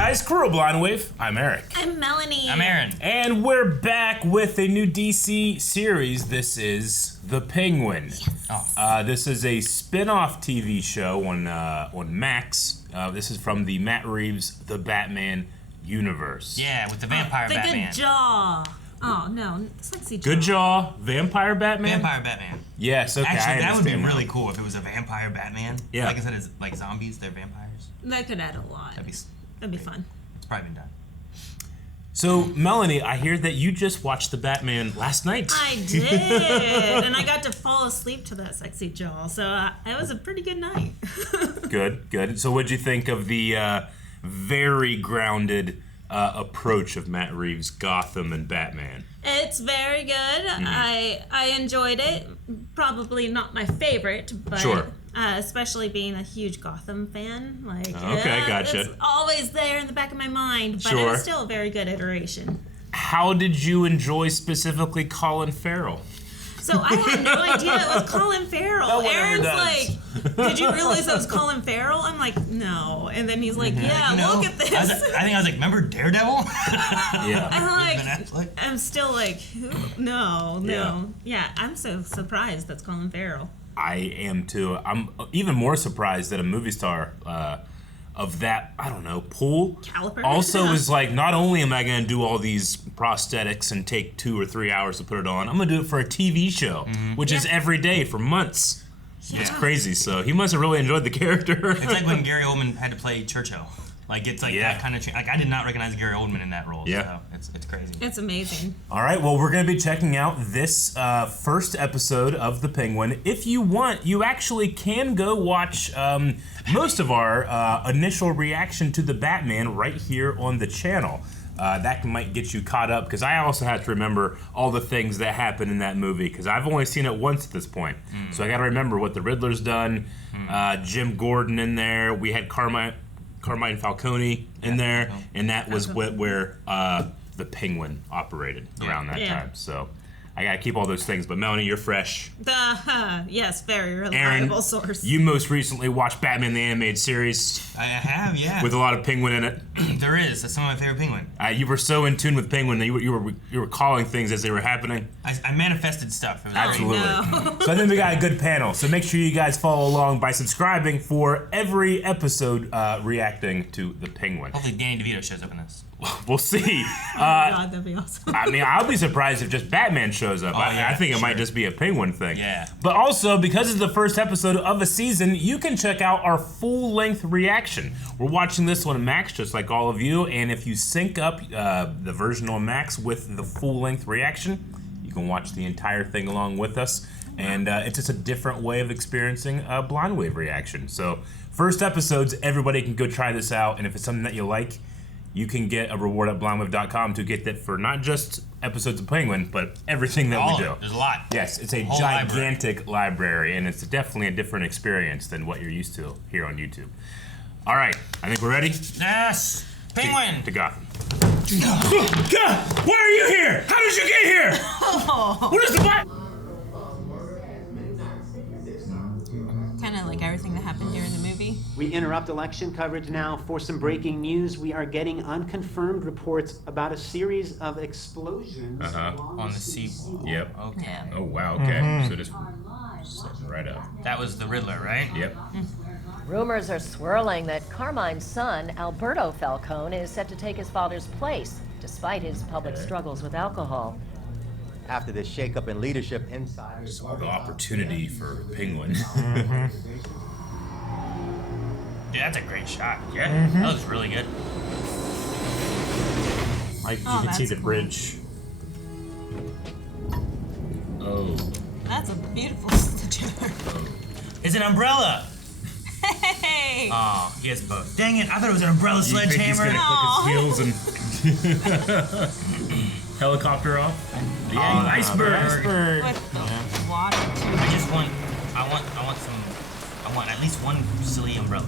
guys, Coral Blind Wave. I'm Eric. I'm Melanie. I'm Aaron. And we're back with a new DC series. This is The Penguin. Yes. This is a spin-off TV show on Max. This is from the Matt Reeves The Batman universe. Yeah, with the vampire Batman. The good jaw. Oh, no. Sexy jaw. Good Jaw, Vampire Batman? Vampire Batman. Yes, okay. Actually, that would be now. really cool if it was a vampire Batman. Yeah. Like instead of like zombies, they're vampires. That could add a lot. That'd be fun. It's probably been done. So, Melanie, I hear that you just watched The Batman last night. I did. And I got to fall asleep to that sexy jaw. So it was a pretty good night. Good. So what'd you think of the very grounded approach of Matt Reeves' Gotham and Batman? It's very good. I enjoyed it. Probably not my favorite, but Sure. Especially being a huge Gotham fan. Okay, gotcha. It's always there in the back of my mind, but Sure. it was still a very good iteration. How did you enjoy specifically Colin Farrell? So I had no idea it was Colin Farrell. No one ever Aaron's does. like, did you realize that was Colin Farrell? I'm like, no. And then he's like, yeah, look at this. I was like, remember Daredevil? Yeah. I'm like, I'm still like, who? No. Yeah, I'm so surprised that's Colin Farrell. I am too. I'm even more surprised that a movie star of that, I don't know, pool Caliber. also is like, not only am I going to do all these prosthetics and take 2 or 3 hours to put it on, I'm going to do it for a TV show, which is every day for months. Yeah. It's crazy. So he must have really enjoyed the character. It's like when Gary Oldman had to play Churchill. Like it's like that kind of like I did not recognize Gary Oldman in that role. Yeah. So it's crazy. It's amazing. All right, well, we're going to be checking out this first episode of The Penguin. If you want, you actually can go watch most of our initial reaction to the Batman right here on the channel. That might get you caught up, because I also have to remember all the things that happen in that movie, because I've only seen it once at this point. So I got to remember what the Riddler's done, Jim Gordon in there, we had Carmine Falcone in there, and that was where the Penguin operated around that time. So I gotta keep all those things. But Melanie, you're fresh. Yes, very reliable Aaron, source. You most recently watched Batman the Animated Series. I have, yeah. With a lot of Penguin in it. There is. That's some of my favorite Penguin. You were so in tune with Penguin that you were calling things as they were happening. I manifested stuff. It was Absolutely. No. So I think we got a good panel. So make sure you guys follow along by subscribing for every episode reacting to the Penguin. Hopefully Danny DeVito shows up in this. We'll see. Oh my God, that'd be awesome. I mean, I'll be surprised if just Batman shows up. Oh, yeah, I think it might sure. just be a Penguin thing. Yeah. But also, because it's the first episode of a season, you can check out our full-length reaction. We're watching this on Max, just like all of you, and if you sync up the version on Max with the full-length reaction, you can watch the entire thing along with us. And it's just a different way of experiencing a Blind Wave reaction. So, first episodes, everybody can go try this out, and if it's something that you like, you can get a reward at blindwave.com to get that for not just episodes of Penguin, but everything that we do. There's a lot. Yes, it's a Whole gigantic library, and it's definitely a different experience than what you're used to here on YouTube. All right, I think we're ready. Yes! Penguin! To Gotham. God, why are you here? How did you get here? What is the black? Kind of like everything that happened during the movie. We interrupt election coverage now for some breaking news. We are getting unconfirmed reports about a series of explosions On the seawall. Yep. Okay. Yeah. Oh, wow, okay. So just setting right up. That was the Riddler, right? Yep. Rumors are swirling that Carmine's son, Alberto Falcone, is set to take his father's place, despite his public struggles with alcohol. After the shakeup in leadership inside. Saw the opportunity for Penguin. Dude, that's a great shot. Yeah. That was really good. Like, you Oh, can see that's the cool. bridge. Oh. That's a beautiful sledgehammer. It's an umbrella! Hey! Oh, he has both. Dang it, I thought it was an umbrella You think he's sledgehammer. gonna click his heels and helicopter off? Yeah, iceberg. With the water, too. I want at least one silly umbrella.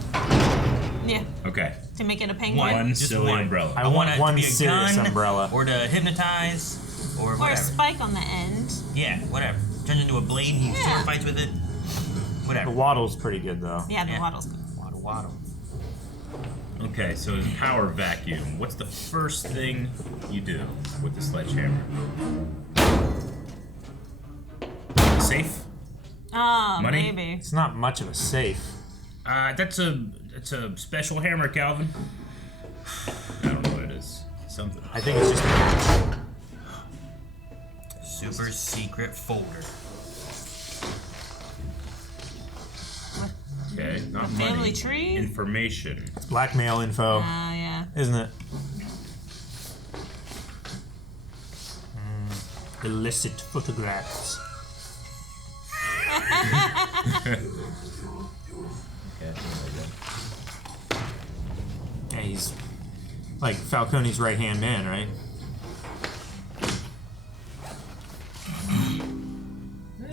Yeah, Okay. to make it a penguin. One Just silly one. umbrella. I want it to one be a serious gun, umbrella. or to hypnotize, or Or a whatever. spike on the end. Yeah, whatever. Turns into a blade and he Yeah. sword fights with it. The Whatever. waddle's pretty good though. Yeah, the Yeah. waddle's good. Waddle, waddle. Okay, so it's power vacuum. What's the first thing you do with the sledgehammer? Safe? Money? Maybe. It's not much of a safe. That's a special hammer, Calvin. I don't know what it is. Something. I think it's just a match. Super secret folder. Okay, not family money. tree? Information. It's blackmail info, Yeah. isn't it? Illicit photographs. Yeah, he's like Falcone's right-hand man, right?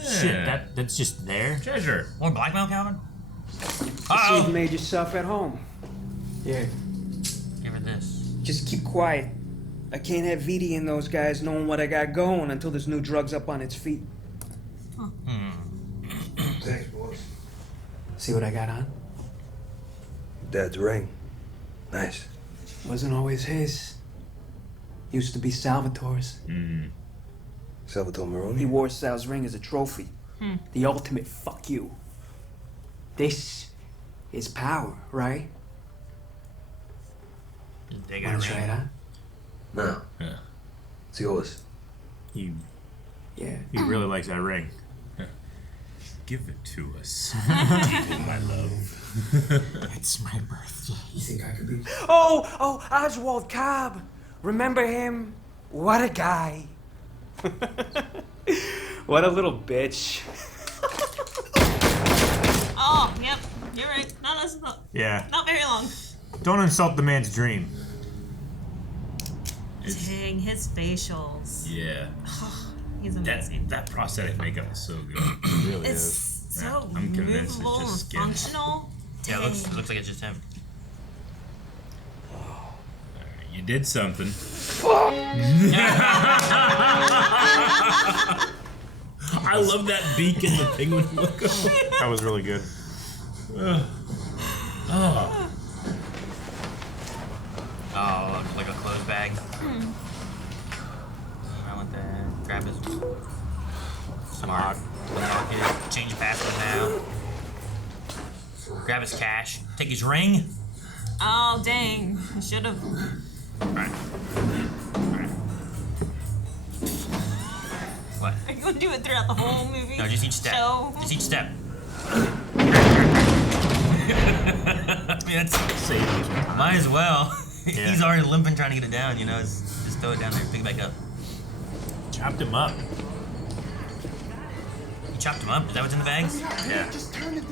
Shit, that's just there. Treasure. More blackmail, Calvin? You've Uh-oh! made yourself at home. Yeah, Give her this. just keep quiet. I can't have Viti and those guys knowing what I got going until this new drug's up on its feet. Thanks, boss. See what I got on? Dad's ring. Nice. Wasn't always his. Used to be Salvatore's. Salvatore He Maroni. wore Sal's ring as a trophy. The ultimate fuck you. This is power, right? They got Wanna a try it ring. on? No. Yeah. It's yours. He Yeah. really likes that ring. Give it to us. People, my love. It's my birthday. You think I could be? Oh, Oswald Cobb. Remember him? What a guy. What a little bitch. Oh, yep. You're right. Yeah. Not very long. Don't insult the man's dream. Dang, his facials. Yeah. He's amazing. That prosthetic makeup is so good. It really It's is. so I'm convinced it's movable and just skin. functional. Yeah, Dang. it looks like it's just him. You did something. I love that beak and the penguin look. That was really good. Oh, like a clothes bag. I want that. Grab his smart. Unlock it. Change password now. Grab his cash. Take his ring. Oh, dang. I should have. Alright. Alright. What? Are you going to do it throughout the whole movie? No, just each step. Show? Just each step. Might as well. Yeah. He's already limping trying to get it down, you know. Just throw it down there, pick it back up. Chopped him up. You chopped him up? Is that what's in the bags? Yeah.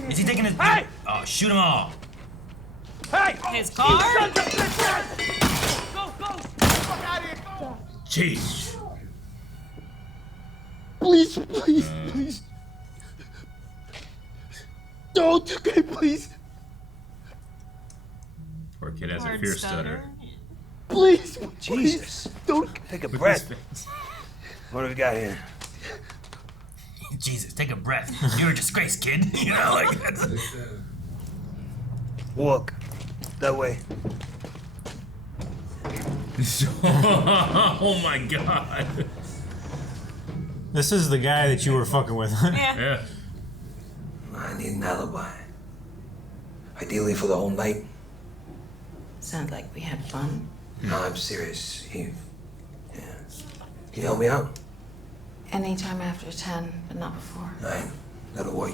Is he taking his... Hey! Oh, shoot them all. Hey! His car? Jeez. Please, please. Don't, okay, please. Poor kid has a Hard fear stutter. Please. Jesus. Don't take a breath. What do we got here? Jesus, take a breath. You're a disgrace, kid. You know, like that's... Walk. That way. Oh my god. This is the guy that you were fucking with. Yeah. Yeah. I need an alibi. Ideally for the whole night. Sounds like we had fun. No, I'm serious, Eve. Yeah. Can you help me out? Anytime after 10, but not before. 9. That'll work.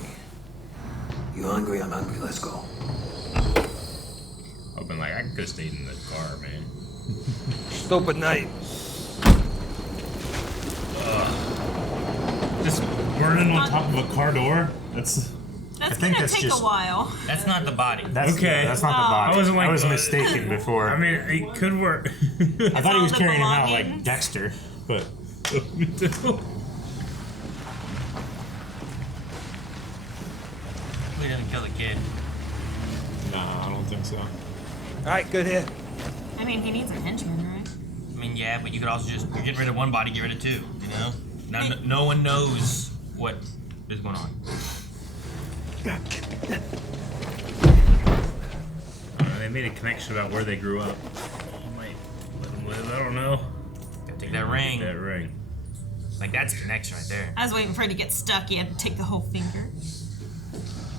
You hungry? I'm hungry. Let's go. I've been like, I could have stayed in the car, man. Stupid night. Just burning on top of a car door? That's That's think gonna that's take just- a while. That's not the body. That's, Okay. That's not the body. I wasn't like- I was mistaken before. I mean, it could work. I thought he all was the carrying him out like belongings. Dexter, but We didn't kill the kid. no, I don't think so. Alright, good hit. I mean, he needs a henchman, right? I mean, yeah, but you could also just... You're getting rid of one body, get rid of two, you know? Now, no one knows what is going on. They made a connection about where they grew up. You might let them live. I don't know. Gotta take that ring. That ring. Like, that's a connection right there. I was waiting for it to get stuck. He had to take the whole finger.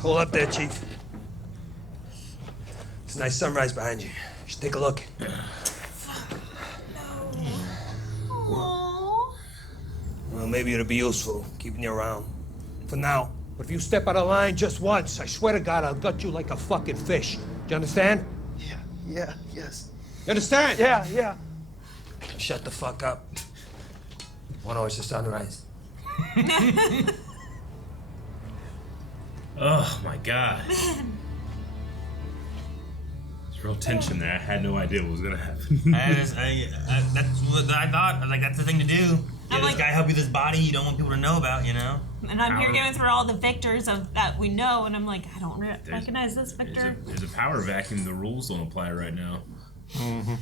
Hold up there, Chief. It's a nice sunrise behind you. You should take a look. Aww. Well, maybe it'll be useful, keeping you around. For now. But if you step out of line just once, I swear to God, I'll gut you like a fucking fish. Do you understand? Yeah, yes. You understand? Yeah. Shut the fuck up. Wanna watch the sunrise? Oh my god. There's real tension there. I had no idea what was gonna happen. That's what I thought. I was like, that's the thing to do. Yeah, this guy help you with this body you don't want people to know about, you know? And I'm here going through all the victors of that we know, and I'm like, I don't recognize this victor. There's a power vacuum. The rules don't apply right now. Mm-hmm.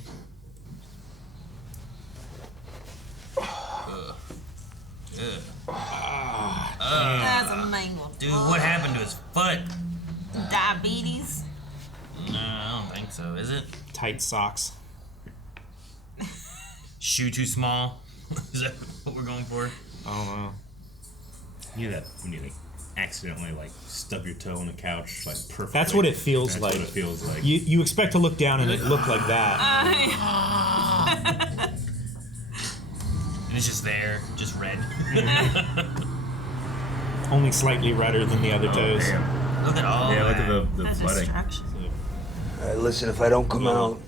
That's a mangled. Dude, what happened to his foot? Diabetes? No, I don't think so. Is it? Tight socks. Shoe too small? Is that what we're going for? I don't know. You know that when you like accidentally like stub your toe on the couch like perfectly. That's what it feels That's like. what it feels like. You expect to look down and it looked like that. And it's just there, just red. Only slightly redder than the other toes. Damn. Look at all Yeah, look that. at the flooding. All right, listen, if I don't come out,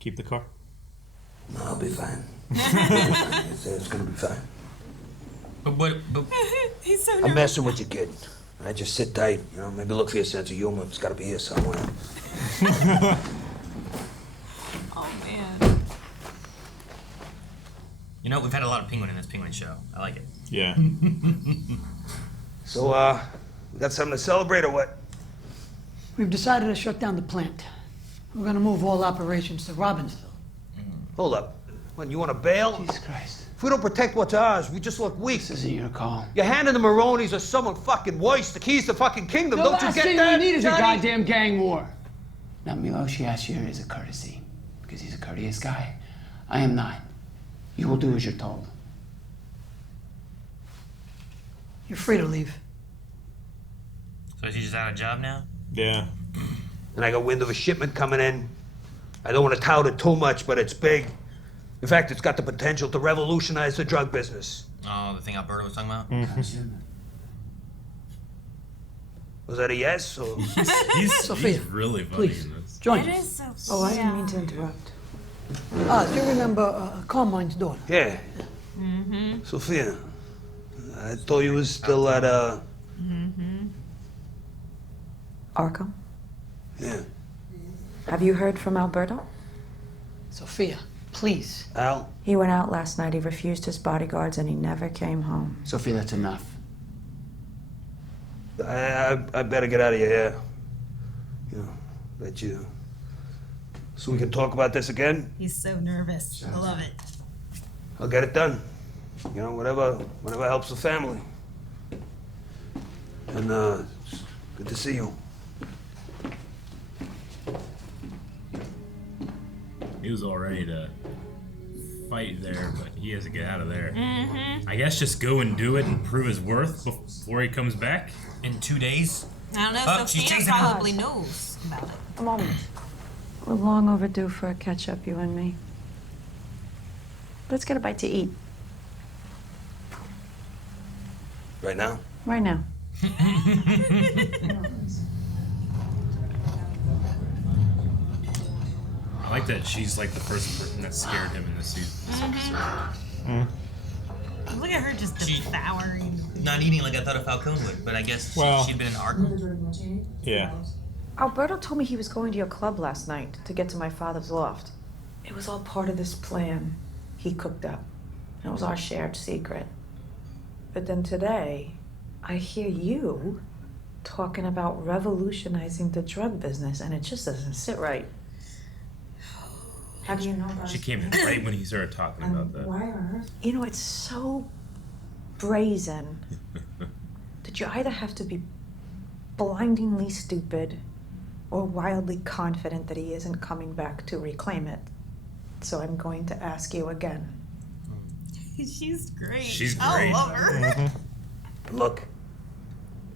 Keep the car. no, I'll be fine. It's gonna be fine. But He's so I'm nervous. messing with you, kid. I just sit tight, you know, maybe look for your sense of humor. It's gotta be here somewhere. Oh, man. you know, we've had a lot of penguin in this penguin show. I like it. Yeah. So, we got something to celebrate or what? We've decided to shut down the plant. We're gonna move all operations to Robbinsville. Hold up. When you want to bail? Jesus Christ. If we don't protect what's ours, we just look weak. This isn't your call. You're handing the Maronis or someone fucking worse the keys to fucking kingdom. The Don't you last get thing that? we need is a Johnny? goddamn gang war. Now, Milosh Yashir is a courtesy, because he's a courteous guy. I am not. You will do as you're told. You're free to leave. So is he just out of job now? Yeah. And I got wind of a shipment coming in. I don't want to tout it too much, but it's big. In fact, it's got the potential to revolutionize the drug business. Oh, the thing Alberto was talking about? Was that a yes? Or? Sophia, He's really funny please, in this. join It us. is so Oh, I didn't mean to interrupt. You remember Carmine's daughter? Yeah. Mm-hmm. Sophia. I thought you was still at, Arkham, Yeah. have you heard from Alberto? Sophia, please. Al? He went out last night. He refused his bodyguards and he never came home. Sophie, that's enough. I better get out of your hair. You know, let you. So we can talk about this again? He's so nervous. I love it. I'll get it done. You know, whatever helps the family. And, it's good to see you. He was all ready to fight there, but he has to get out of there. Mm-hmm. I guess just go and do it and prove his worth before he comes back. In 2 days? I don't know. Oh, she's Sophia chasing probably knows about it. A moment. We're long overdue for a catch-up, you and me. Let's get a bite to eat. Right now? Right now. I like that she's like the first person that scared him in this season. Look at her just devouring. Not eating like I thought a Falcone would, but I guess Well- she'd been in Arkham. Yeah. Alberto told me he was going to your club last night to get to my father's loft. It was all part of this plan he cooked up. It was our shared secret. But then today, I hear you talking about revolutionizing the drug business, and it just doesn't sit right. How do you know about She came in right when he started talking about that. Why on earth? You know, it's so brazen that you either have to be blindingly stupid or wildly confident that he isn't coming back to reclaim it. So I'm going to ask you again. She's great. She's great. I love her. Look,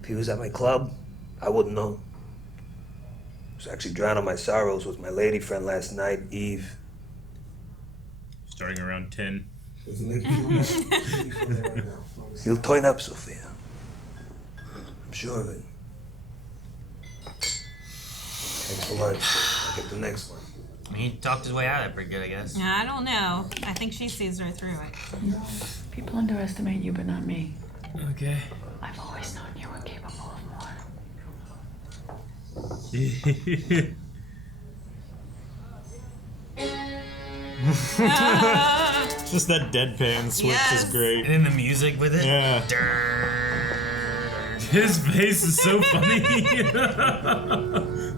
if he was at my club, I wouldn't know. I was actually drowning my sorrows with my lady friend last night, Eve. Starting around 10. You'll turn up, Sophia. I'm sure of it. Thanks for lunch. I'll get the next one. I mean, he talked his way out of it pretty good, I guess. I don't know. I think she sees right through it. People underestimate you, but not me. Okay. I've always known you were capable of more. Just that deadpan switch is great. And then the music with it. Yeah. His face is so funny.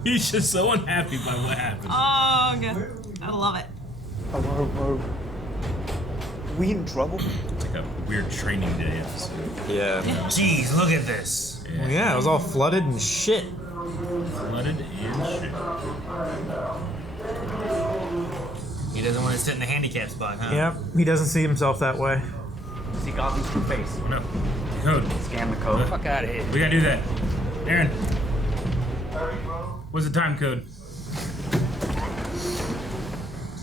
He's just so unhappy by what happened. Oh, God. I love it. Are we in trouble? It's like a weird training day episode. Yeah. Jeez, look at this. Well, yeah, it was all flooded and shit. Flooded and shit. He doesn't want to sit in the handicap spot, huh? Yep, he doesn't see himself that way. See Gotham's true face. Oh, no. Code. Scan the code. Fuck out of here. We gotta do that. Aaron. What's the time code?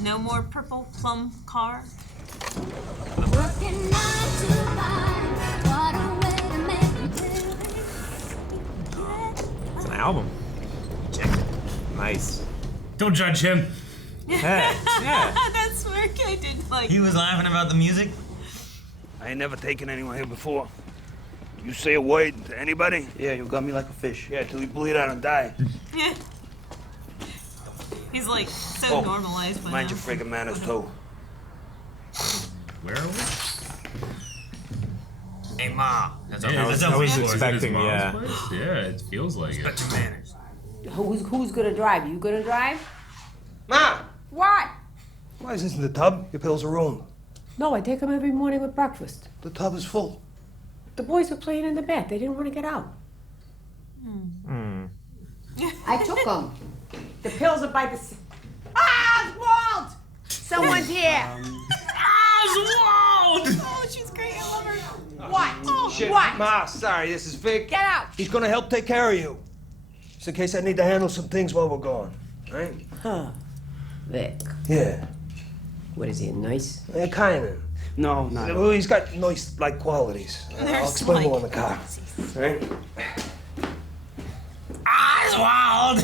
No more purple plum car. It's an album. Nice. Don't judge him. Hey, yeah. That's where I did like. He was laughing about the music. I ain't never taken anyone here before. You say a word to anybody? Yeah, you got me like a fish. Yeah, till you bleed out and die. Yeah. He's like so normalized by Mind now. your friggin' manners, too. Where are we? Hey, Ma. That's Yeah, that's I was what expecting, yeah. Yeah, it feels like it. Respect your manners. Who's gonna drive? You gonna drive? Ma! What? Why is this in the tub? Your pills are ruined. No, I take them every morning with breakfast. The tub is full. The boys were playing in the back. They didn't want to get out. I took them. The pills are by the... Oswald! Someone's here. Oswald! Oh, she's great. I love her. What? Shit, What? Ma, sorry, this is Vic. Get out. He's gonna help take care of you. Just in case I need to handle some things while we're gone. Right? Huh. Vic. Yeah. What is he, nice? Yeah, kinda. No, not. Well, he's got nice-like qualities. I'll explain more in the car. Right? Oswald!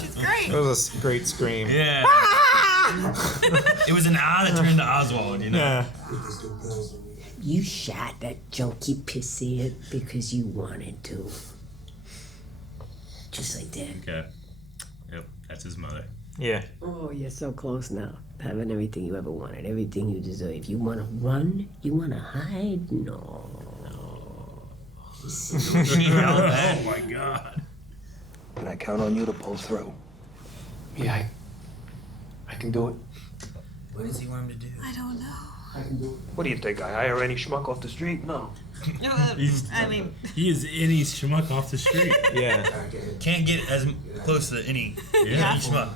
She's great. It was a great scream. Yeah. It was an odd that turned into Oswald, you know? Yeah. You shot that junkie pissant because you wanted to. Just like that. Okay. Yep, that's his mother. Yeah. Oh, you're so close now. Having everything you ever wanted, everything you deserve. You want to run? You want to hide? No. Oh my God. Can I count on you to pull through? Yeah, I can do it. What does he want him to do? I don't know. I can do it. What do you think? I hire any schmuck off the street? No. I mean, He is any schmuck off the street. Yeah. Can't get as close to any schmuck.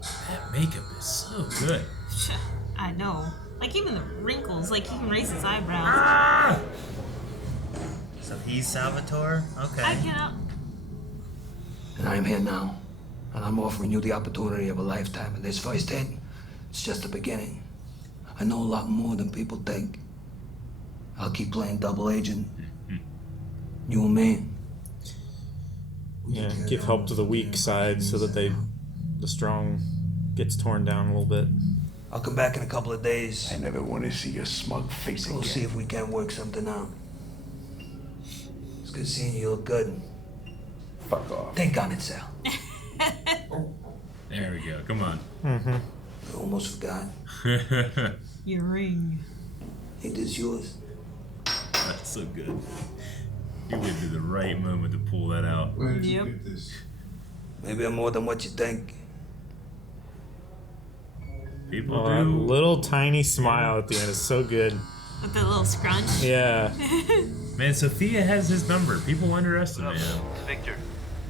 That makeup is so good. I know. Like even the wrinkles, like he can raise his eyebrows. Ah! So he's Salvatore? Okay. I cannot. And I'm here now. And I'm offering you the opportunity of a lifetime. And this first hit, it's just the beginning. I know a lot more than people think. I'll keep playing double agent. You and me. Yeah. Give help to the weak side so that the strong gets torn down a little bit. I'll come back in a couple of days. I never want to see your smug face We'll see if we can work something out. It's good seeing you. Look good. Fuck off. Think on it, Sal. There we go. Come on. Mm-hmm. I almost forgot. Your ring. Ain't this yours? That's so good. You waited to the right moment to pull that out. Where did Yep. you get this? Maybe I'm more than what you think. People Oh, that do. little tiny smile at the end is so good. With the little scrunch. Yeah. Man, Sophia has his number. People underestimate him. Victor,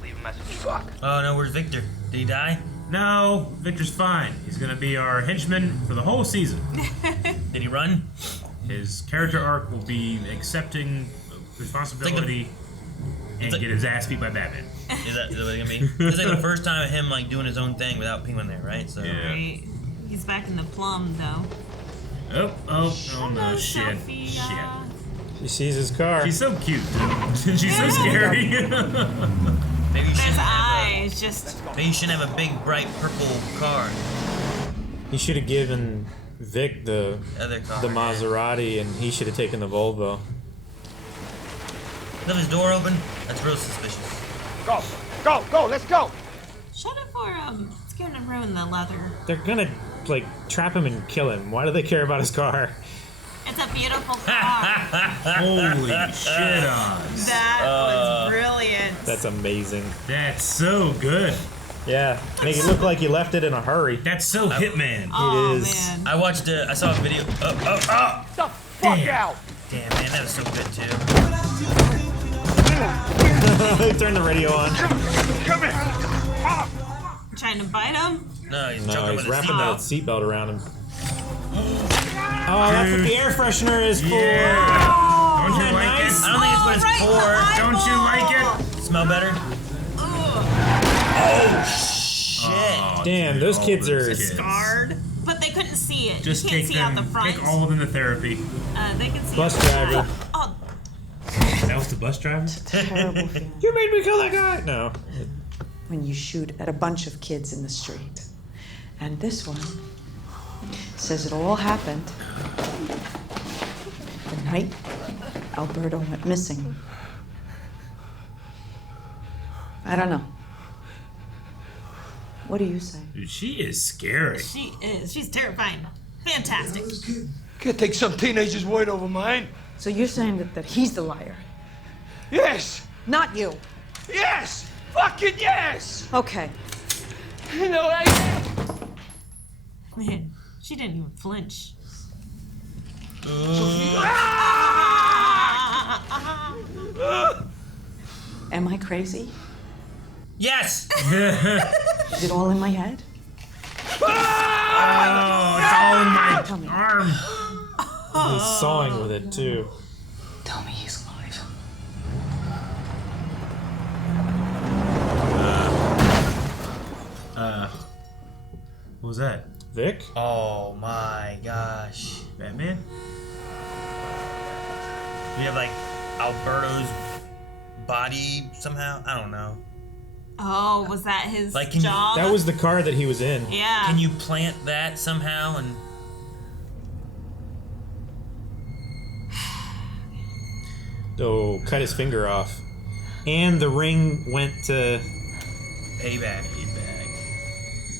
leave a message. Fuck. Oh no, where's Victor? Did he die? No, Victor's fine. He's gonna be our henchman for the whole season. Did he run? His character arc will be accepting responsibility and get his ass beat by Batman. Is that what it's gonna be? It's like the first time of him like doing his own thing without Penguin there, right? So. Yeah. Right. He's back in the plum though. Oh no, shit. She sees his car. She's so cute. She's so scary. Maybe you There's eyes, just. Maybe you shouldn't have a big bright purple car. He should have given Vic the Other car, the Maserati, and he should have taken the Volvo. Left his door open? That's real suspicious. Go, let's go! Shut up for it's gonna ruin the leather. They're gonna like trap him and kill him. Why do they care about his car? It's a beautiful car. Holy shit on. That was brilliant. That's amazing. That's so good. Yeah, make it look like you left it in a hurry. That's so Hitman. Oh, It is. man. I watched I saw a video. Oh! The fuck out! Damn, man, that was so good too. They turned the radio on. Come here! Trying to bite him? No, he's No, choking he's with his wrapping that seatbelt. seatbelt around him. Oh, that's what the air freshener is for. Yeah. Don't you Isn't like that nice? it? I don't think it's what it's for. Don't you like it? Smell better? Oh, shit. Damn, those kids are Scarred. But they couldn't see it. Just you can't take see out them. the front. Take all of them to therapy. They can see bus out the driver. front. Oh, That was the bus driver? Terrible feeling. You made me kill that guy. No. When you shoot at a bunch of kids in the street. And this one says it all happened the night Alberto went missing. I don't know. What do you say? Dude, she is scary. she is. She's terrifying. Fantastic. Can't take some teenager's word over mine. So you're saying that he's the liar? Yes! Not you. Yes! Fucking yes! Okay. You know, Man, she didn't even flinch. Am I crazy? Yes! Is it all in my head? Oh, it's all in my Tell me. arm. He's sawing with it too. Tell me he's alive. What was that? Vic? Oh my gosh. Batman? We have like Alberto's body somehow? I don't know. Oh, was that his Like, can you- job? That was the car that he was in. Yeah. Can you plant that somehow and Oh, cut his finger off. And the ring went to. payback?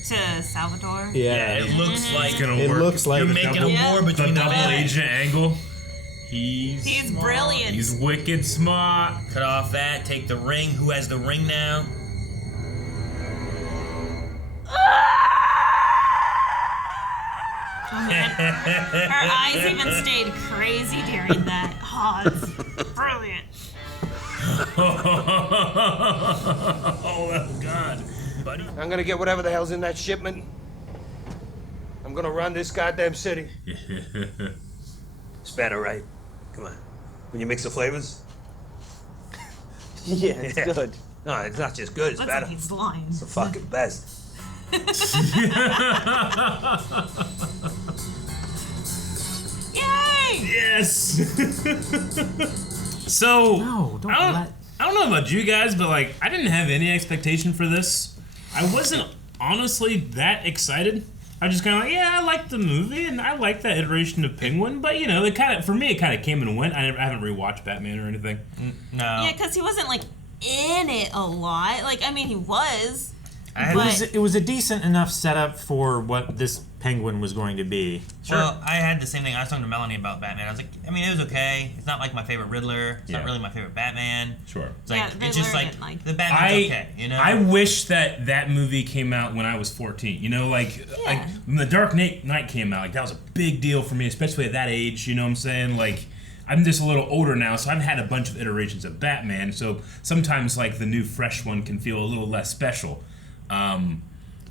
To Salvatore? Yeah. It looks like It's gonna It work. looks like you're a making double- a war The between the double men. agent angle. He's brilliant. He's wicked smart. Cut off that, take the ring. Who has the ring now? Oh, man. Her eyes even stayed crazy during that. Oh, it's brilliant. Oh God, Buddy. I'm gonna get whatever the hell's in that shipment. I'm gonna run this goddamn city. It's better, right? Come on. When you mix the flavors? Yeah, it's good. No, it's not just good, it's Looks better. like he's lying. It's the fucking best. Yay! Yes. So I don't know about you guys, but like I didn't have any expectation for this. I wasn't honestly that excited. I was just kind of like, yeah, I liked the movie and I liked that iteration of Penguin, but you know, for me, it kind of came and went. I haven't rewatched Batman or anything. No. Yeah, because he wasn't like in it a lot. Like, I mean, he was. It was a decent enough setup for what this Penguin was going to be. Well, I had the same thing. I was talking to Melanie about Batman. I was like, I mean, it was okay. It's not like my favorite Riddler. It's not really my favorite Batman. Sure. It's like Yeah, it's just Riddler like the Batman's okay. You know. I wish that movie came out when I was 14. You know, like when The Dark Knight came out, like that was a big deal for me, especially at that age. You know what I'm saying? Like I'm just a little older now, so I've had a bunch of iterations of Batman. So sometimes like the new fresh one can feel a little less special.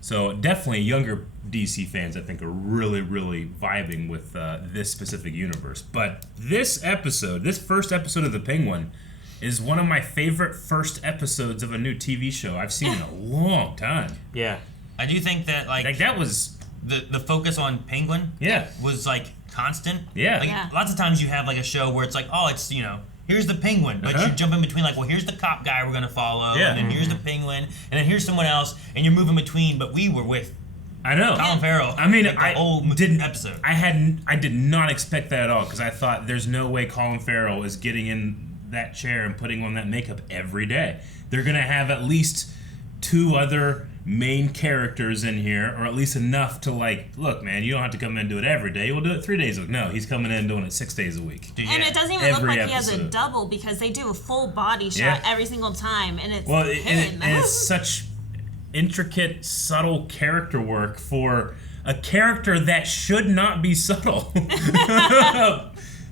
So definitely younger DC fans, I think, are really, really vibing with this specific universe. But this first episode of The Penguin, is one of my favorite first episodes of a new TV show I've seen in a long time. Yeah. I do think that like that was the focus on Penguin. Yeah. Was like constant. Yeah. Like lots of times you have like a show where it's like, oh, it's here's the Penguin, but you jump in between like, well, here's the cop guy we're gonna follow, and then here's the Penguin, and then here's someone else, and you're moving between. But we were with Colin Farrell. I mean, I didn't episode. I did not expect that at all because I thought there's no way Colin Farrell is getting in that chair and putting on that makeup every day. They're gonna have at least 2 other main characters in here, or at least enough to like, look, man, you don't have to come in and do it every day. We'll do it 3 days a week. No, he's coming in and doing it 6 days a week. And it doesn't even look like he has a double because they do a full body shot every single time, and it's and it's such intricate, subtle character work for a character that should not be subtle.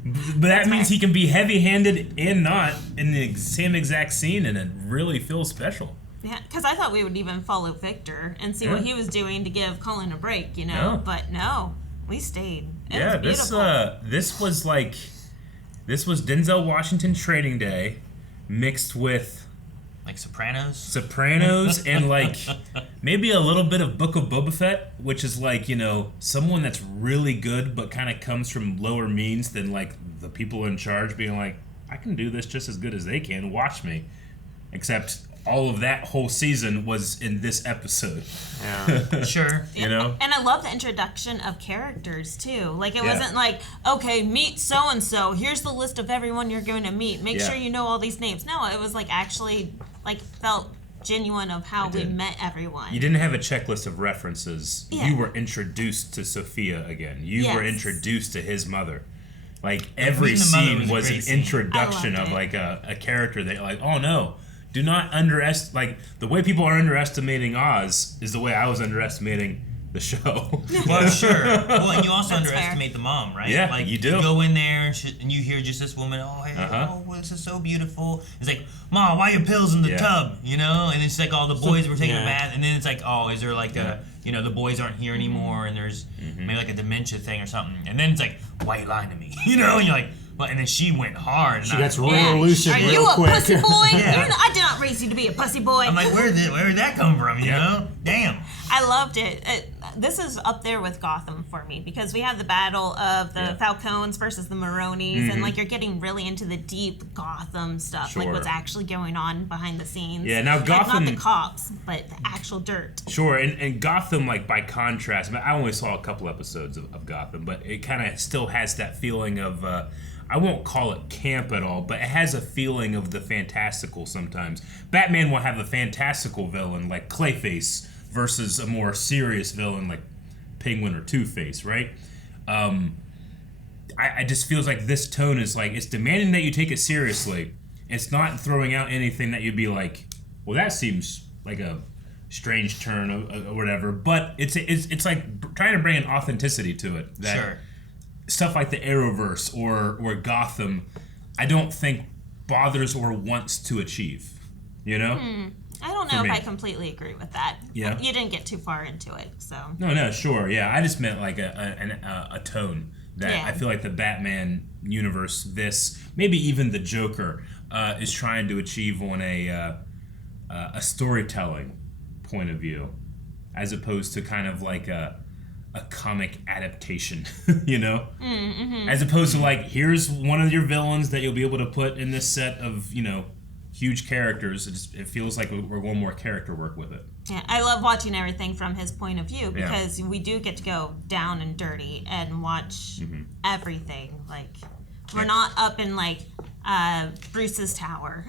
But that means he can be heavy-handed and not in the same exact scene, and it really feels special. Yeah, because I thought we would even follow Victor and see what he was doing to give Colin a break, No. But no, we stayed. It was beautiful. This was Denzel Washington Training Day mixed with like Sopranos and like maybe a little bit of Book of Boba Fett, which is like, someone that's really good but kind of comes from lower means than like the people in charge being like, I can do this just as good as they can, watch me. Except all of that whole season was in this episode. Yeah. Sure. And I love the introduction of characters too. Like it wasn't like, okay, meet so and so. Here's the list of everyone you're going to meet. Make sure you know all these names. No, it was like actually like felt genuine of how we met everyone. You didn't have a checklist of references. Yeah. You were introduced to Sophia again. You were introduced to his mother. Like every scene was an introduction of like a character that like, oh no. Do not underestimate, like, the way people are underestimating Oz is the way I was underestimating the show. Well, sure. Well, and you also underestimate the mom, right? Yeah, like, you do. You go in there and you hear just this woman, this is so beautiful. It's like, Mom, why are your pills in the tub? And it's like all the boys were taking a bath, and then it's like, oh, is there like a, the boys aren't here anymore, and there's maybe like a dementia thing or something. And then it's like, why are you lying to me? And you're like, and then she went hard. She gets real elusive real quick. Are you a pussy boy? I did not raise you to be a pussy boy. I'm like, where did that come from, Damn. I loved it. This is up there with Gotham for me because we have the battle of the Falcones versus the Maronis, and like you're getting really into the deep Gotham stuff, like what's actually going on behind the scenes. Yeah, now Gotham, not the cops, but the actual dirt. Sure, and Gotham, like by contrast, I only saw a couple episodes of Gotham, but it kind of still has that feeling of. I won't call it camp at all, but it has a feeling of the fantastical sometimes. Batman will have a fantastical villain like Clayface versus a more serious villain like Penguin or Two-Face, right? I just feels like this tone is like, it's demanding that you take it seriously. It's not throwing out anything that you'd be like, well, that seems like a strange turn or whatever, but it's like trying to bring an authenticity to it. That stuff like the Arrowverse or Gotham, I don't think bothers or wants to achieve. I don't know if I completely agree with that. Yeah. You didn't get too far into it, so. No, sure, yeah. I just meant like a tone that I feel like the Batman universe, maybe even the Joker, is trying to achieve on a storytelling point of view, as opposed to kind of like a comic adaptation, as opposed to like, here's one of your villains that you'll be able to put in this set of huge characters. It feels like we're going more character work with it. Yeah, I love watching everything from his point of view because we do get to go down and dirty and watch everything. Like we're not up in like Bruce's tower,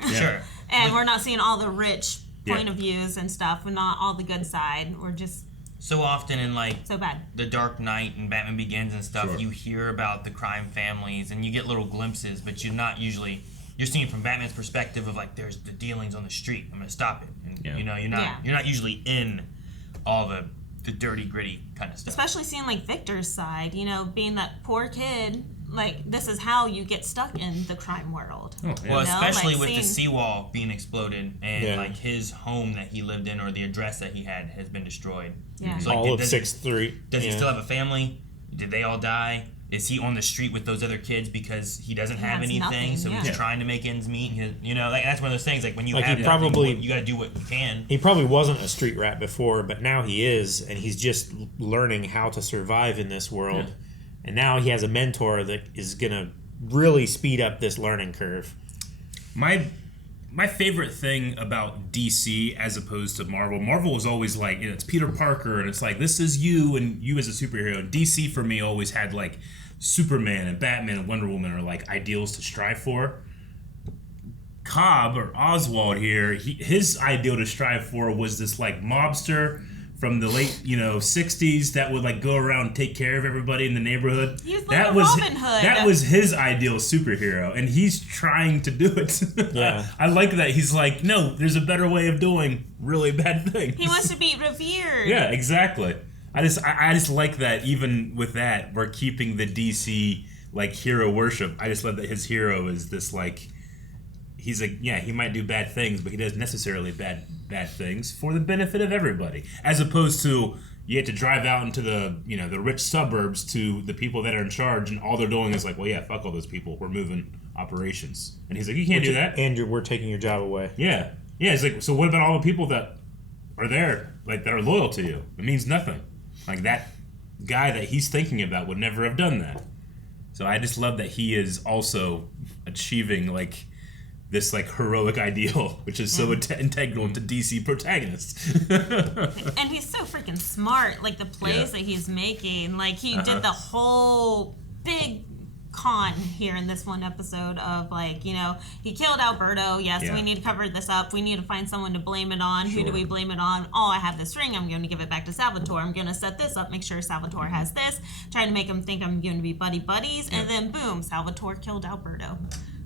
and we're not seeing all the rich point of views and stuff. We're not all the good side. We're just so often in like so bad. The Dark Knight and Batman Begins and stuff, Sure. you hear about the crime families and you get little glimpses, but you're not usually seeing from Batman's perspective of like there's the dealings on the street. I'm gonna stop it, and you know you're not usually in all the dirty gritty kind of stuff. Especially seeing like Victor's side, you know, being that poor kid. Like, this is how you get stuck in the crime world. Oh, yeah. Well, especially with the seawall being exploded and like his home that he lived in or the address that he had has been destroyed. Yeah. So, like, all of 6-3. Does he still have a family? Did they all die? Is he on the street with those other kids because he doesn't have anything? Nothing, so he's trying to make ends meet. You know, like that's one of those things. Like when you Like have he nothing, probably- you got to do what you can. He probably wasn't a street rat before, but now he is, and he's just learning how to survive in this world. Yeah. And now he has a mentor that is gonna really speed up this learning curve. My favorite thing about DC as opposed to Marvel was always like, you know, it's Peter Parker and it's like this is you and you as a superhero. And DC for me always had like Superman and Batman and Wonder Woman are like ideals to strive for. Cobb or Oswald here, his ideal to strive for was this like mobster from the late, 60s that would like go around and take care of everybody in the neighborhood. He was like that a was Robin Hood. That was his ideal superhero, and he's trying to do it. Yeah. I like that. He's like, no, there's a better way of doing really bad things. He wants to be revered. Yeah, exactly. I just like that. Even with that, we're keeping the DC like hero worship. I just love that his hero is this like. He's like, yeah, he might do bad things, but he does necessarily bad things for the benefit of everybody. As opposed to you have to drive out into the the rich suburbs to the people that are in charge, and all they're doing is like, well, yeah, fuck all those people. We're moving operations, and he's like, you can't do that, and we're taking your job away. Yeah. He's like, so what about all the people that are there, like that are loyal to you? It means nothing. Like that guy that he's thinking about would never have done that. So I just love that he is also achieving like. This like heroic ideal, which is so integral to DC protagonists. And he's so freaking smart. Like the plays that he's making. Like he did the whole big con here in this one episode of like, he killed Alberto. Yes, we need to cover this up. We need to find someone to blame it on. Who do we blame it on? Oh, I have this ring. I'm going to give it back to Salvatore. I'm going to set this up. Make sure Salvatore has this. Trying to make him think I'm going to be buddy buddies. And then boom, Salvatore killed Alberto.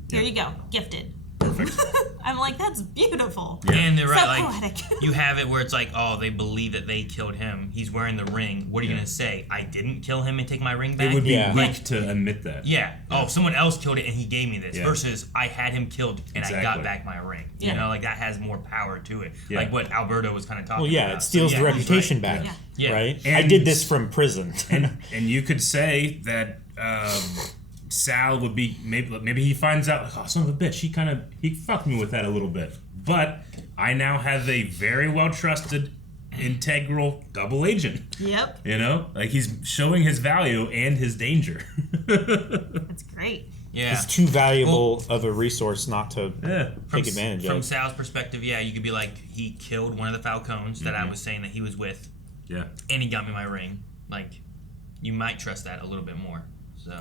Here you go. Gifted. Perfect. I'm like, that's beautiful. Yeah. And they're right, So like poetic. you have it where it's like, oh, they believe that they killed him. He's wearing the ring. What are you gonna say? I didn't kill him and take my ring back? It would be weak to admit that. Yeah. Oh, someone else killed it and he gave me this. Versus I had him killed and I got back my ring. Yeah. You know, like that has more power to it. Like what Alberto was kind of talking about. Well, yeah, it steals the reputation back. Yeah. Right? And I did this from prison. and you could say that Sal would be maybe he finds out, oh, son of a bitch, he fucked me with that a little bit. But I now have a very well trusted, integral double agent. Yep. Like he's showing his value and his danger. That's great. Yeah. It's too valuable of a resource not to take advantage From of. Sal's perspective, you could be like, he killed one of the Falcones that I was saying that he was with. Yeah. And he got me my ring. Like, you might trust that a little bit more. So.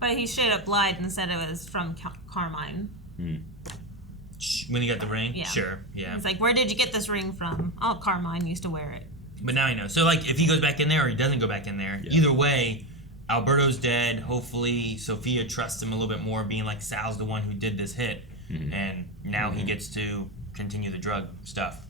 But he straight up lied and said it was from Carmine. When he got the ring? Yeah. Sure, yeah. It's like, where did you get this ring from? Oh, Carmine used to wear it. But now he knows. So, like, if he goes back in there or he doesn't go back in there, either way, Alberto's dead. Hopefully, Sophia trusts him a little bit more, being like Sal's the one who did this hit. And now he gets to continue the drug stuff,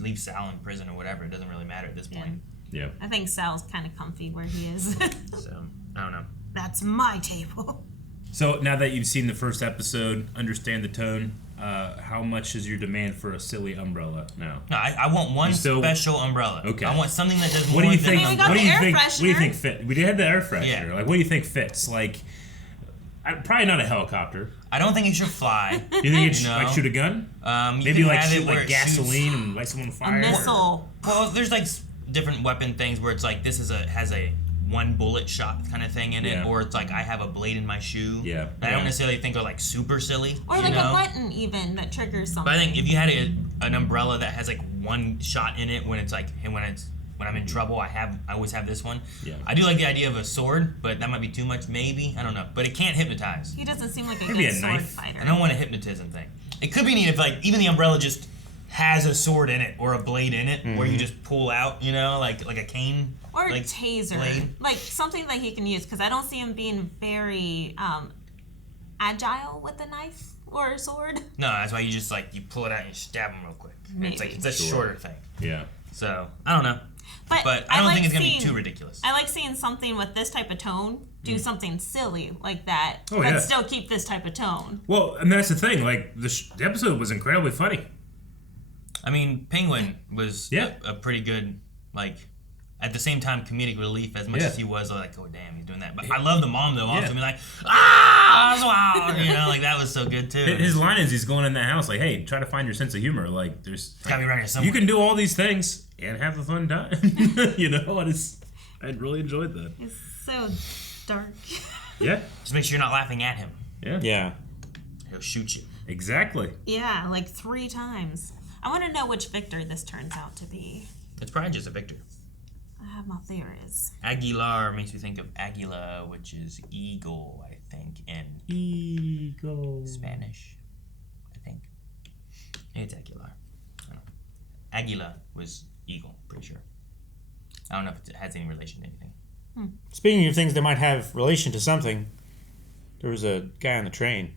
leave Sal in prison or whatever. It doesn't really matter at this point. Yeah. I think Sal's kind of comfy where he is. So, I don't know. That's my table. So now that you've seen the first episode, understand the tone, how much is your demand for a silly umbrella now? No, I want one special umbrella. Okay. I want something that does what more do you than think? we got What do the you air think? What do you freshener. think fit? We had the air freshener. Yeah. Like, what do you think fits? Like, probably not a helicopter. I don't think it should fly. You think it should like shoot a gun? You Maybe can like have it shoot where like it gasoline and light someone on fire. A missile. Well, there's like different weapon things where it's like this has a one bullet shot kind of thing in it, or it's like I have a blade in my shoe. Yeah. I don't necessarily think are like super silly. Or like a button even that triggers something. But I think if you had an umbrella that has like one shot in it when it's like, hey, when I'm in trouble, I always have this one. Yeah. I do like the idea of a sword, but that might be too much, maybe. I don't know. But it can't hypnotize. He doesn't seem like a Maybe good a sword knife. fighter. I don't want a hypnotism thing. It could be neat if like even the umbrella just has a sword in it or a blade in it, where you just pull out, you know, like a cane. Or like, a taser. blade. Like something that he can use, because I don't see him being very agile with a knife or a sword. No, that's why you just like, you pull it out and you stab him real quick. Maybe. It's like, it's a shorter thing. Yeah. So, I don't know. But I don't think it's going to be too ridiculous. I like seeing something with this type of tone do something silly like that, Oh, but yeah. still keep this type of tone. Well, and that's the thing. Like the episode was incredibly funny. I mean, Penguin was a pretty good, like, at the same time, comedic relief as much as he was like, oh damn, he's doing that. But I love the mom though. Also, being like, Oswald, you know, like that was so good too. His line is he's going in the house like, hey, try to find your sense of humor. Like, there's gotta be around here somewhere. You can do all these things and have a fun time. You know, I really enjoyed that. It's so dark. Yeah. Just make sure you're not laughing at him. Yeah. Yeah. He'll shoot you. Exactly. Yeah, like 3 times. I want to know which Victor this turns out to be. It's probably just a Victor. I have my theories. Aguilar makes me think of Aguila, which is eagle, I think, in Spanish. I think. It's Aguilar. I don't know. Aguila was eagle, pretty sure. I don't know if it has any relation to anything. Speaking of things that might have relation to something, there was a guy on the train.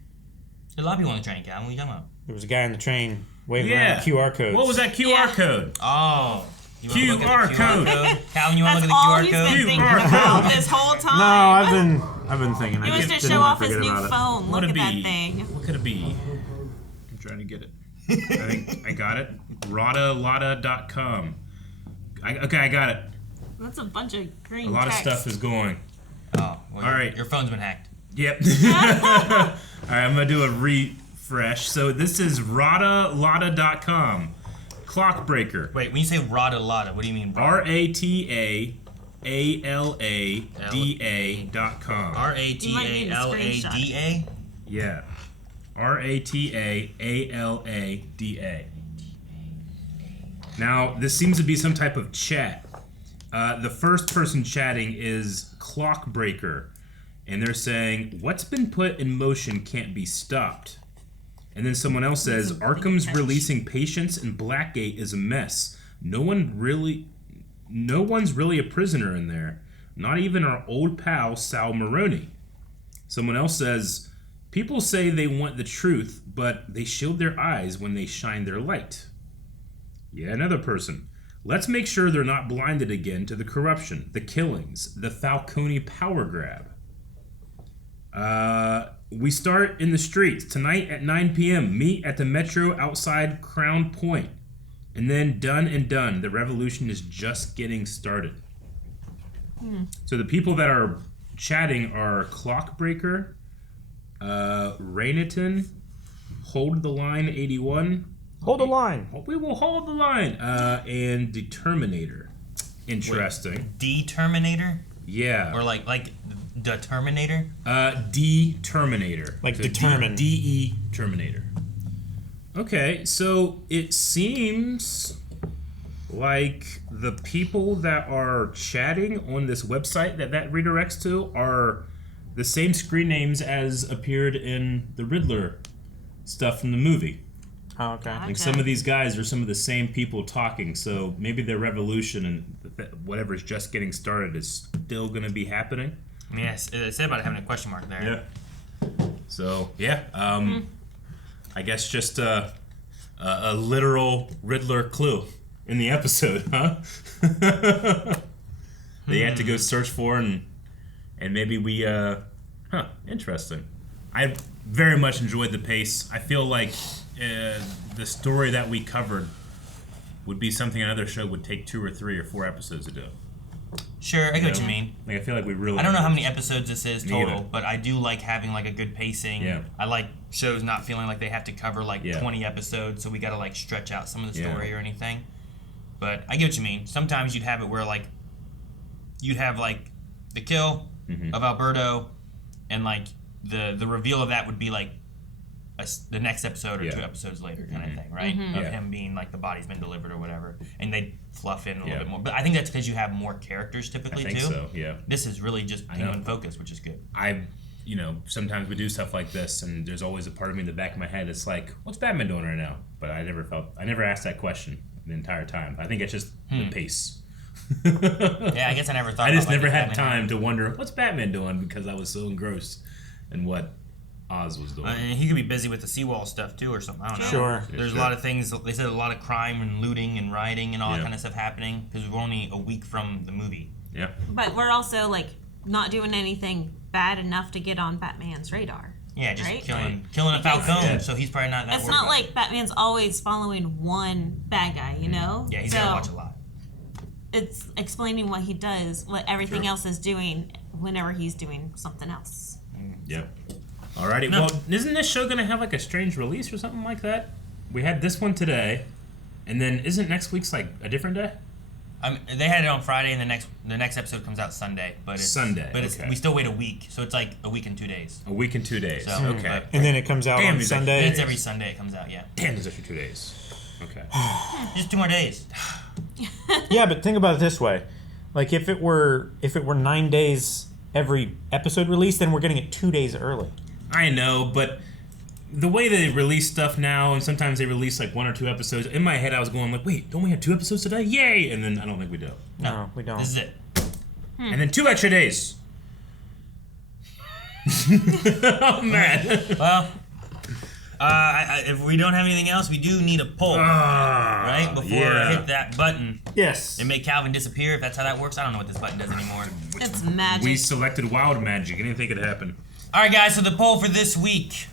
There's a lot of people on the train, Cal. What are you talking about? There was a guy on the train waving around QR codes. What was that QR code? Oh. QR code. Calvin, you want to look at the all QR he's code? been thinking about this whole time. No, I've been thinking. He wants to show off his new phone. Look at that thing. What could it be? I'm trying to get it. I think I got it. Rodalada.com. Okay, I got it. That's a bunch of green A lot text. of stuff is going. Oh, well, all right. Your phone's been hacked. Yep. All right, I'm going to do a refresh. So this is Rodalada.com. Clockbreaker. Wait, when you say Rodalada, what do you mean? RATAALADA.com. RATALADA? Yeah. RATAALADA. Now, this seems to be some type of chat. The first person chatting is Clockbreaker. And they're saying, what's been put in motion can't be stopped. And then someone else says, Arkham's releasing patients and Blackgate is a mess. No one's really a prisoner in there. Not even our old pal, Sal Maroney. Someone else says, people say they want the truth, but they shield their eyes when they shine their light. Yeah, another person. Let's make sure they're not blinded again to the corruption, the killings, the Falcone power grab. We start in the streets tonight at 9 p.m. Meet at the Metro outside Crown Point. And then done and done. The revolution is just getting started. So the people that are chatting are Clockbreaker, Rainiton, Hold the Line 81. Hold the line. We will hold the line. And Determinator. Interesting. Determinator? Yeah. Or like the Terminator? D-Terminator. Like so determined. D-E Terminator. Okay, so it seems like the people that are chatting on this website that redirects to are the same screen names as appeared in the Riddler stuff from the movie. Oh, okay. Like some of these guys are some of the same people talking, so maybe their revolution and whatever's just getting started is still going to be happening. I mean, it said about having a question mark there. Yeah. So, yeah. I guess just a literal Riddler clue in the episode, huh? They had to go search for and maybe we, interesting. I very much enjoyed the pace. I feel like the story that we covered would be something another show would take 2 or 3 or 4 episodes to do. Sure, I get what you mean. Like, I feel like we really... I don't know how many episodes this is total, either. but I do like having like a good pacing. Yeah. I like shows not feeling like they have to cover like 20 episodes, so we gotta like stretch out some of the story or anything. But I get what you mean. Sometimes you'd have it where like you'd have like the kill of Alberto, and like the reveal of that would be like the next episode or 2 episodes later kind of thing, right? Of him being like the body's been delivered or whatever, and they fluff in a little bit more. But I think that's because you have more characters typically I think too. so, yeah. This is really just Penguin focus, which is good. I you know, sometimes we do stuff like this, and there's always a part of me in the back of my head that's like, what's Batman doing right now? But I never asked that question the entire time. I think it's just the pace. Yeah, I guess I never thought. I just about, never had Batman time to wonder what's Batman doing because I was so engrossed in what Oz was doing. And he could be busy with the seawall stuff too, or something. I don't know. Sure. There's a lot of things. They said a lot of crime and looting and rioting and all that kind of stuff happening because we're only a week from the movie. Yeah. But we're also like not doing anything bad enough to get on Batman's radar. Yeah, just right? killing a Falcone, so he's probably not that. It's not like Batman's always following one bad guy, you know? Yeah, he's gotta watch a lot. It's explaining what he does, what everything else is doing whenever he's doing something else. Yep. Alrighty. No. Well, isn't this show gonna have like a strange release or something like that? We had this one today, and then isn't next week's like a different day? They had it on Friday, and the next episode comes out Sunday. But it's Sunday. But it's, we still wait a week, so it's like a week and 2 days. A week and 2 days. So, okay. And then it comes out on Sunday. It's every Sunday it comes out. Yeah. Damn, there's extra 2 days. Okay. Just 2 more days. Yeah, but think about it this way: like if it were 9 days every episode release, then we're getting it 2 days early. I know, but the way they release stuff now, and sometimes they release like 1 or 2 episodes. In my head, I was going like, "Wait, don't we have 2 episodes today? Yay!" And then I don't think we do. No, we don't. This is it. And then 2 extra days. Oh man. Well, if we don't have anything else, we do need a poll, right? Before I hit that button. Yes. And make Calvin disappear, if that's how that works. I don't know what this button does anymore. It's magic. We selected wild magic. Anything could happen. All right, guys. So the poll for this week: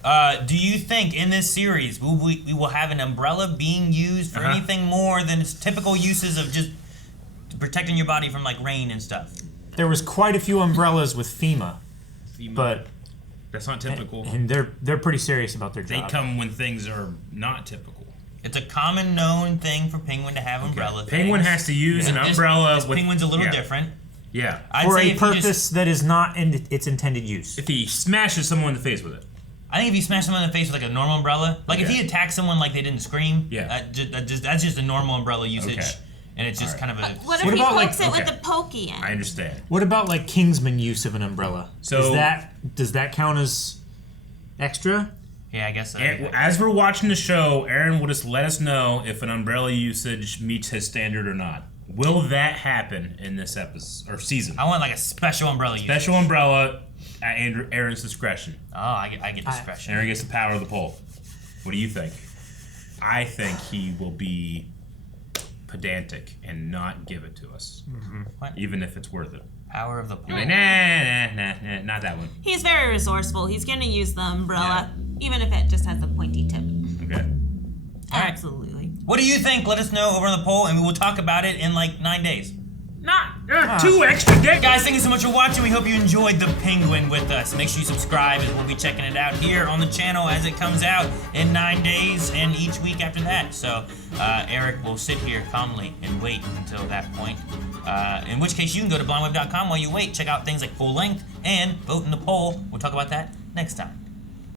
do you think in this series we will have an umbrella being used for anything more than its typical uses of just protecting your body from like rain and stuff? There was quite a few umbrellas with FEMA. But that's not typical. And they're pretty serious about their job. They come when things are not typical. It's a common known thing for Penguin to have umbrella. Penguin has to use an umbrella. This Penguin's a little different. Yeah. For a purpose that is not in its intended use. If he smashes someone in the face with it. I think if he smashed someone in the face with like a normal umbrella, like if he attacked someone like they didn't scream, that's just a normal umbrella usage. Okay. And it's just kind of a... What if he pokes it with the pokey end? I understand. What about like Kingsman use of an umbrella? So does that count as extra? Yeah, I guess so. As we're watching the show, Aaron will just let us know if an umbrella usage meets his standard or not. Will that happen in this episode or season? I want like a special umbrella usage. Special umbrella at Aaron's discretion. Oh, I get discretion. Aaron gets the power of the poll. What do you think? I think he will be pedantic and not give it to us. What? Even if it's worth it. Power of the poll. Nah, not that one. He's very resourceful. He's going to use the umbrella, even if it just has the pointy tip. Okay. Absolutely. What do you think? Let us know over on the poll, and we will talk about it in like 9 days. Not 2 extra days. Guys, thank you so much for watching. We hope you enjoyed The Penguin with us. Make sure you subscribe, and we'll be checking it out here on the channel as it comes out in 9 days and each week after that. So Eric will sit here calmly and wait until that point. In which case, you can go to blindweb.com while you wait. Check out things like full length and vote in the poll. We'll talk about that next time.